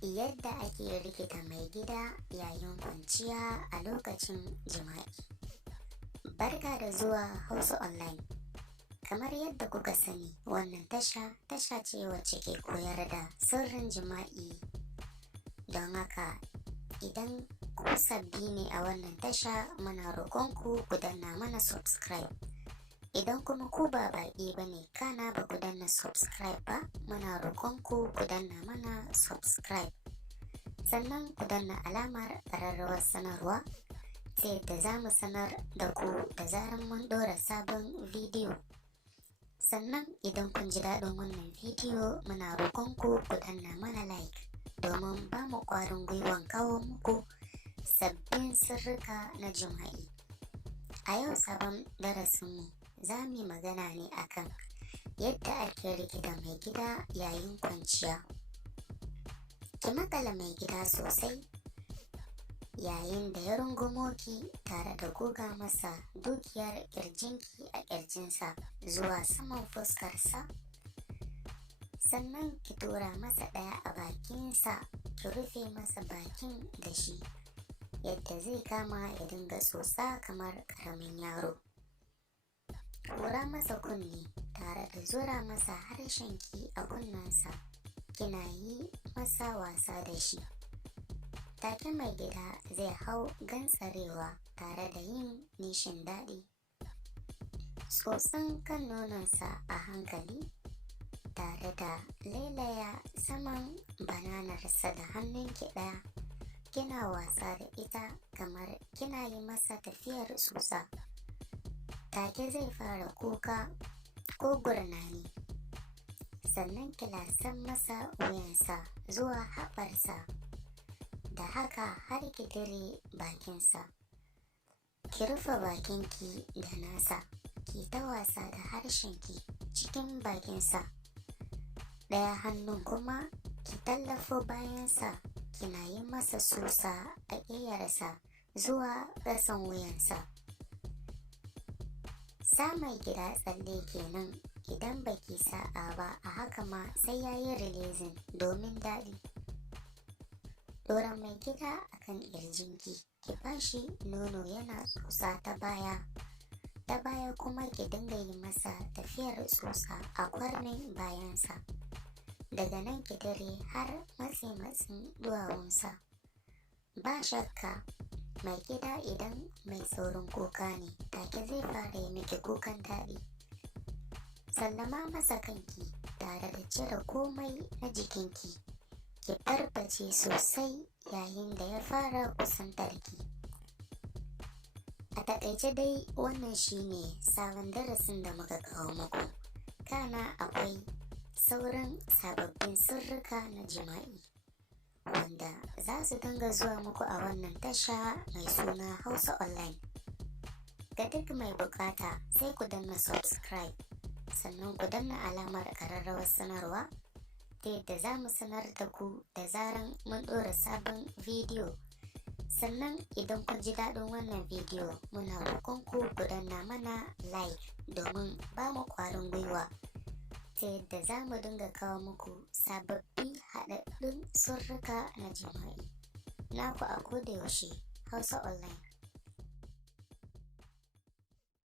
Yadda ake rikita mai gida yayin kwanciya a lokacin jima'i. Barka da zuwa Hausa Online. Kamar yadda kuka sani, wannan tasha ce wacce ke koyar da sirrin jima'i. Don haka idan ku sabbi ne a wannan tasha, muna roƙonku ku danna mana subscribe. Idan kuma ku ba baƙi ba ne kana ba ku danna subscribe ba, muna roƙonku ku danna mana subscribe. Sannan ku danna alamar ƙararrawar sanarwa ta yadda za mu sanar da ku da zarar mun ɗora sabon bidiyo. Sannan idan kun ji daɗin wannan bidiyo, muna roƙonku ku danna mana like domin ba mu ƙwarin gwiwan kawo muku sabbin sirrika na jima'i. A yau sabon darasinmu za mu yi magana ne akan yadda ake rikita mai gida yayin kwanciya. Ki maƙala mai gida sosai yayin da ya rungumo ki tare da goga masa dukiyar ƙirjinki a ƙirjinsa zuwa saman fuskarsa. Sannan ki tura masa ɗaya a bakinsa, ki rufe masa bakin da shi yadda zai kama ya dinga tsotsa kamar ƙaramin yaro. Hura masa kunne tare da zura masa harshenki a kunnensa, kina yi masa wasa da shi. Take mai gida zai hau gantsarewa tare da yin nishin daɗi. Tsotsin kan nononsa a hankali tare da lailaya saman bananarsa da hannunki ɗaya, kina wasa da ita kamar kina yi masa tafiyar tsutsa. Take zai fara kuka ko gurnani, sannan ki lasan masa wuyansa zuwa haɓarsa, da haka har ki dire bakinsa. Ki rufe bakinki da nasa, ki ta wasa da harshenki cikin bakinsa. Ɗaya hannun kuma ki tallafo bayansa, kina yi masa susa a ƙeyarsa zuwa ƙasan wuyansa. Sa mai gida tsalle kenan. Idan baki sa'a ba a haka ma sai yayi releasing domin daɗi. Ɗora mai gida akan ƙirjinki, ki bashi nono yana tsotsa ta baya kuma ki dinga yi masa tafiyar tsotsa a kwarmin bayansa. Daga nan ki dare har matsin duwawunsa. Ba shakka mai gida idan mai saurin kuka ne, take zai fara yi miki kukan daɗi. Sallama masa kanki tare da cire komai na jikinki, ki barbace sosai yayin da ya fara kusantarki. A taƙaice dai wannan shine sabon darasin da muka kawo muku. Kana akwai sauran sababbin sirrika na jima'i wanda za su dinga zuwa muku a wannan tasha mai suna Hausa Online. Ga duk mai bukata sai ku danna subscribe, sannan ku danna alamar ƙararrawar sanarwa ta yadda za mu sanar da ku da zaran mun ɗora sabon bidiyo. Sannan idan kun ji daɗin wannan bidiyo, muna roƙonku ku danna mana like domin ba mu ƙwarin gwiwa ta yadda za mu dinga kawo muku sababbi haɗaɗɗun sirrika na jima'i. Naku a koda yaushe, Hausa Online.